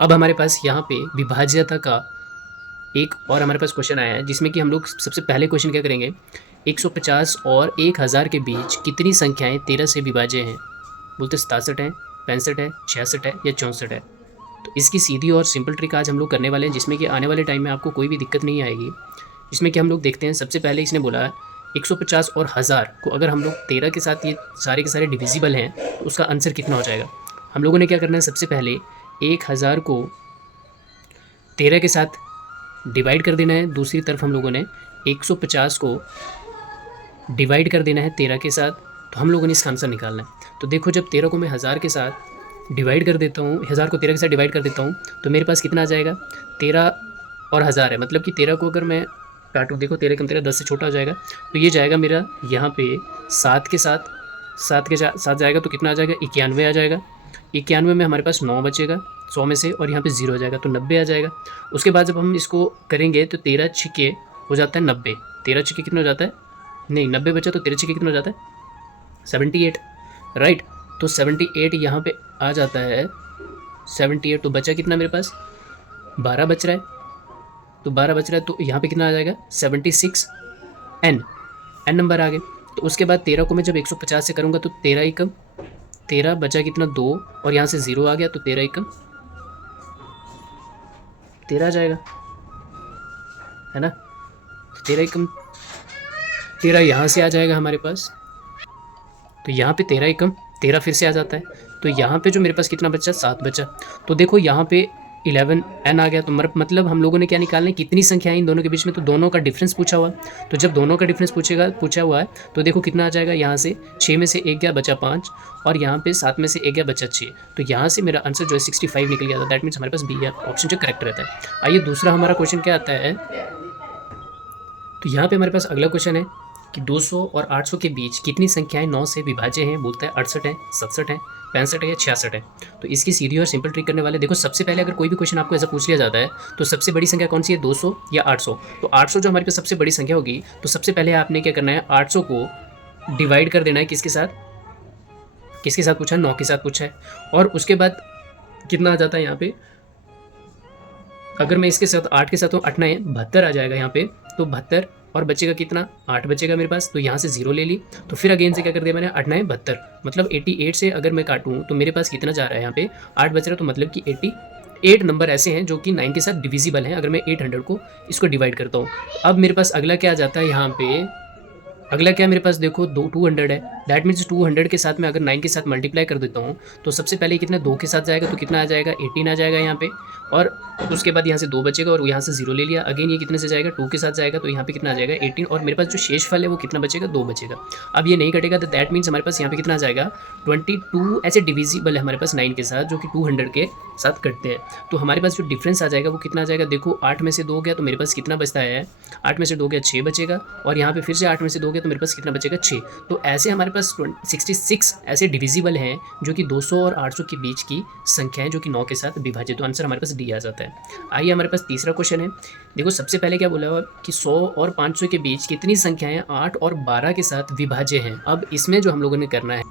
अब हमारे पास यहाँ पे विभाज्यता का एक और हमारे पास क्वेश्चन आया है, जिसमें कि हम लोग सबसे पहले क्वेश्चन क्या करेंगे, 150 और 1000 के बीच कितनी संख्याएं 13 से विभाज्य हैं। बोलते 67 है, 65 है, 66 है या 64 है। तो इसकी सीधी और सिंपल ट्रिक आज हम लोग करने वाले हैं, जिसमें कि आने वाले टाइम में आपको कोई भी दिक्कत नहीं आएगी। जिसमें कि हम लोग देखते हैं, सबसे पहले इसने बोला 150 और 1000 को अगर हम लोग 13 के साथ ये सारे के सारे डिविजिबल हैं तो उसका आंसर कितना हो जाएगा। हम लोगों ने क्या करना है, सबसे पहले 1000 को 13 के साथ डिवाइड कर देना है। दूसरी तरफ हम लोगों ने 150 को डिवाइड कर देना है 13 के साथ। तो हम लोगों ने इसका आंसर निकालना है। तो देखो, जब 13 को मैं 1000 के साथ डिवाइड कर देता हूँ, 1000 को 13 के साथ डिवाइड कर देता हूँ, तो मेरे पास कितना आ जाएगा, 13 और 1000 है। मतलब कि 13 को अगर मैं काटूँ, देखो 13 कम 13 10 से छोटा हो जाएगा, तो ये जाएगा मेरा यहाँ पे 7 के साथ, 7 के साथ जाएगा तो कितना आ जाएगा, 91 आ जाएगा। 91 में हमारे पास 9 बचेगा 100 में से, और यहाँ पे 0 आ जाएगा तो 90 आ जाएगा। उसके बाद जब हम इसको करेंगे तो 13 छिके हो जाता है 90, 13 छिके कितना हो जाता है, नहीं 90 बचा तो 13 छिके कितना हो जाता है, 78, राइट। तो 78 यहाँ पे आ जाता है, 78 तो बचा कितना मेरे पास, 12 बच रहा है। तो 12 बच रहा है तो यहाँ पे कितना आ जाएगा, 76 एन नंबर आ गए। तो उसके बाद 13 को मैं जब 150 से करूँगा तो 13 एकम 13 बचा कितना 2, और यहाँ से 0 आ गया तो 13 एकम 13 आ जाएगा, है ना। तो 13 एकम 13 यहाँ से आ जाएगा हमारे पास। तो यहाँ पे 13 एकम 13 फिर से आ जाता है। तो यहाँ पे जो मेरे पास कितना बचा, 7 बचा। तो देखो यहाँ पे 11 एन आ गया। तो मतलब हम लोगों ने क्या निकालना है, कितनी संख्या है इन दोनों के बीच में, तो दोनों का डिफरेंस पूछा हुआ। तो जब दोनों का डिफरेंस पूछा हुआ है तो देखो कितना आ जाएगा, यहाँ से 6 में से 1 गया बचा 5, और यहाँ पे 7 में से 1 गया बचा 6। तो यहाँ से मेरा आंसर जो है 65 निकल गया था। दैट मीन्स हमारे पास बी ऑप्शन जो करेक्ट रहता है। आइए दूसरा हमारा क्वेश्चन क्या आता है। तो यहाँ पे हमारे पास अगला क्वेश्चन है कि 200 और 800 के बीच कितनी संख्याएं 9 से विभाज्य हैं। बोलता है 68 है, 67 है, 65 है या 66 है। तो इसकी सीधी और सिंपल ट्रिक करने वाले, देखो सबसे पहले अगर कोई भी क्वेश्चन आपको ऐसा पूछ लिया जाता है तो सबसे बड़ी संख्या कौन सी है, 200 या 800। तो 800 जो हमारे पास सबसे बड़ी संख्या होगी, तो सबसे पहले आपने क्या करना है, 800 को डिवाइड कर देना है किसके साथ, किसके साथ पूछा है, 9 के साथ पूछा है। और उसके बाद कितना आ जाता है यहाँ पे, अगर मैं इसके साथ 8 के साथ हूँ, 8 9 72 आ जाएगा यहाँ पे। तो 72 और बचेगा कितना, 8 बचेगा मेरे पास। तो यहाँ से 0 ले ली, तो फिर अगेन से क्या कर दिया मैंने, 8 9 72, मतलब 88 से अगर मैं काटूँ तो मेरे पास कितना जा रहा है, यहाँ पे 8 बच रहा है। तो मतलब कि 88 नंबर ऐसे हैं जो कि 9 के साथ डिविजिबल हैं अगर मैं 800 को इसको डिवाइड करता हूँ। अब मेरे पास अगला क्या आ जाता है, यहाँ पे अगला क्या मेरे पास, देखो 200 है। दैट मीन्स 200 के साथ में अगर 9 के साथ मल्टीप्लाई कर देता हूँ तो सबसे पहले कितना 2 के साथ जाएगा, तो कितना आ जाएगा, 18 आ जाएगा यहाँ पे। और उसके बाद यहाँ से 2 बचेगा और यहाँ से 0 ले लिया। अगेन ये कितने से जाएगा, 2 के साथ जाएगा, तो यहाँ पे कितना आ जाएगा, 18। और मेरे पास जो शेष फल है वो कितना बचेगा, 2 बचेगा। अब ये नहीं कटेगा तो दैट मीन्स हमारे पास यहाँ पे कितना आ जाएगा, 22 ऐसे डिविजिबल है हमारे पास 9 के साथ, जो कि 200 के साथ कटते हैं। तो हमारे पास जो डिफरेंस आ जाएगा वो कितना आ जाएगा, देखो 8 में से 2 गया तो मेरे पास कितना बचता है, 8 में से 2 गया 6 बचेगा, और यहाँ पे फिर से 8 में से 2 गया तो मेरे पास कितना बचेगा, 6। तो ऐसे हमारे पास 66 ऐसे डिविजिबल हैं जो कि 200 और 800 के बीच की संख्याएं जो कि 9 के साथ विभाजित। तो आंसर हमारे पास डी आ जाता है। आइए हमारे पास तीसरा क्वेश्चन है। देखो सबसे पहले क्या बोला हुआ कि 100 और 500 के बीच कितनी संख्याएं 8 और 12 के साथ विभाज्य हैं। अब इसमें जो हम लोगों ने करना है,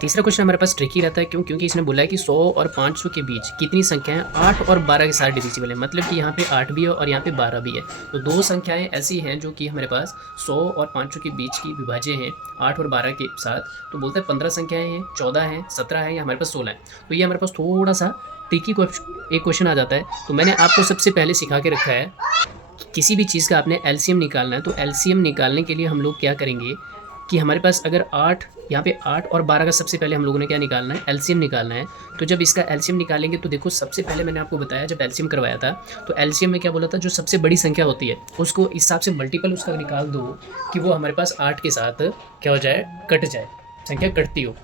तीसरा क्वेश्चन हमारे पास ट्रिकी रहता है। क्यों? क्योंकि इसने बोला है कि 100 और 500 के बीच कितनी संख्याएं 8 और 12 के साथ डिविजिबल है। मतलब कि यहाँ पे 8 भी है और यहाँ पे 12 भी है। तो दो संख्याएं ऐसी हैं जो कि हमारे पास 100 और 500 के बीच की विभाज्य हैं 8 और 12 के साथ। तो बोलते हैं 15 संख्याएं हैं, 14 हैं, 17 है या हमारे पास 16 है। तो ये हमारे पास थोड़ा सा ट्रिकी एक क्वेश्चन आ जाता है। तो मैंने आपको सबसे पहले सिखा के रखा है कि किसी भी चीज़ का आपने एलसीएम निकालना है। तो एलसीएम निकालने के लिए हम लोग क्या करेंगे कि हमारे पास अगर 8 यहाँ पे 8 और 12 का सबसे पहले हम लोगों ने क्या निकालना है, एलसीएम निकालना है। तो जब इसका एलसीएम निकालेंगे तो देखो सबसे पहले मैंने आपको बताया जब एलसीएम करवाया था तो एलसीएम में क्या बोला था, जो सबसे बड़ी संख्या होती है उसको इस हिसाब से मल्टीपल उसका निकाल दो कि वो हमारे पास 8 के साथ क्या हो जाए, कट जाए, संख्या कटती हो।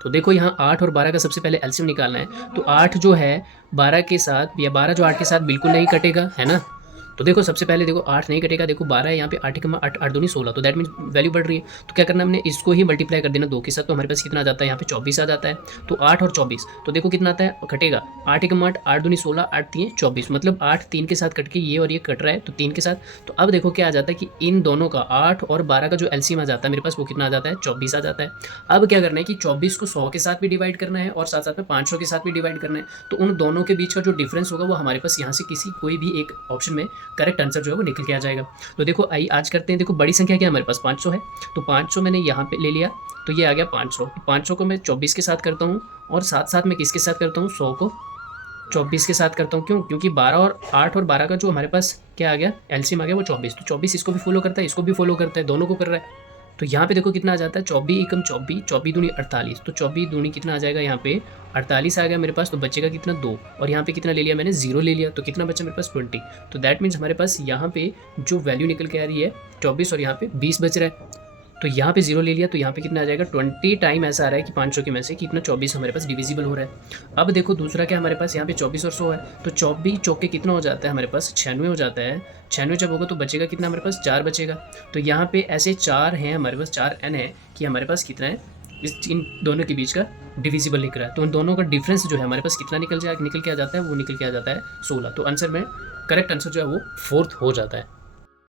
तो देखो यहाँ 8 और 12 का सबसे पहले एलसीएम निकालना है। तो 8 जो है 12 के साथ, या 12 जो 8 के साथ बिल्कुल नहीं कटेगा, है ना। तो देखो सबसे पहले देखो 8 नहीं कटेगा, देखो 12 है यहाँ पे, 8 कमा 8 8 दूनी 16, तो दैट मीन्स वैल्यू बढ़ रही है। तो क्या करना हमने, इसको ही मल्टीप्लाई कर देना 2 के साथ, तो हमारे पास कितना आ जाता है यहाँ पे 24 आ जाता है। तो 8 और 24, तो देखो कितना आता है, कटेगा 8 कमा 8 8 दूनी 16 8 3 24, मतलब 8 3 के साथ कट के ये और ये कट रहा है, तो 3 के साथ। तो अब देखो क्या आ जाता है कि इन दोनों का 8 और 12 का जो एलसीएम आ जाता है मेरे पास, वो कितना आ जाता है 24 आ जाता है। अब क्या करना है कि 24 को 100 के साथ भी डिवाइड करना है और साथ साथ में 500 के साथ भी डिवाइड करना है। तो उन दोनों के बीच का जो डिफरेंस होगा वो हमारे पास यहाँ से किसी कोई भी एक ऑप्शन में करेक्ट आंसर जो है वो निकल के आ जाएगा। तो देखो आई आज करते हैं, देखो बड़ी संख्या क्या हमारे पास 500 है, तो 500 मैंने यहाँ पे ले लिया, तो ये आ गया 500। 500 को मैं 24 के साथ करता हूँ और साथ साथ मैं किसके साथ करता हूँ, 100 को 24 के साथ करता हूँ। क्यों, क्योंकि 12 और 8 और 12 का जो हमारे पास क्या आ गया एलसीएम आ गया वो 24, तो 24 इसको भी फॉलो करता है, इसको भी फॉलो करता है, दोनों को कर रहा है। तो यहाँ पे देखो कितना आ जाता है 24 एकम 24, 24 दूनी 48, तो 24 दूनी कितना आ जाएगा यहाँ पे 48 आ गया मेरे पास, तो बचेगा कितना 2, और यहाँ पे कितना ले लिया मैंने 0 ले लिया, तो कितना बचा मेरे पास 20। तो दैट मीन्स हमारे पास यहाँ पे जो वैल्यू निकल के आ रही है 24 और यहाँ पे 20 बच रहा है। तो यहाँ पे 0 ले लिया, तो यहाँ पे कितना आ जाएगा 20 टाइम ऐसा आ रहा है कि 500 के में से कितना 24 हमारे पास डिविजिबल हो रहा है। अब देखो दूसरा क्या हमारे पास यहाँ पे 24 और 100 है, तो 24 चौके कितना हो जाता है हमारे पास 96 हो जाता है। 96 जब होगा तो बचेगा कितना हमारे पास 4 बचेगा। तो यहाँ पे ऐसे 4 हैं हमारे पास, 4 n है कि हमारे पास कितना है इस इन दोनों के बीच का डिविजिबल निकल रहा है। तो इन दोनों का डिफरेंस जो है हमारे पास कितना निकल के आ जाता है, वो निकल के आ जाता है 16। तो आंसर में करेक्ट आंसर जो है वो 4th हो जाता है।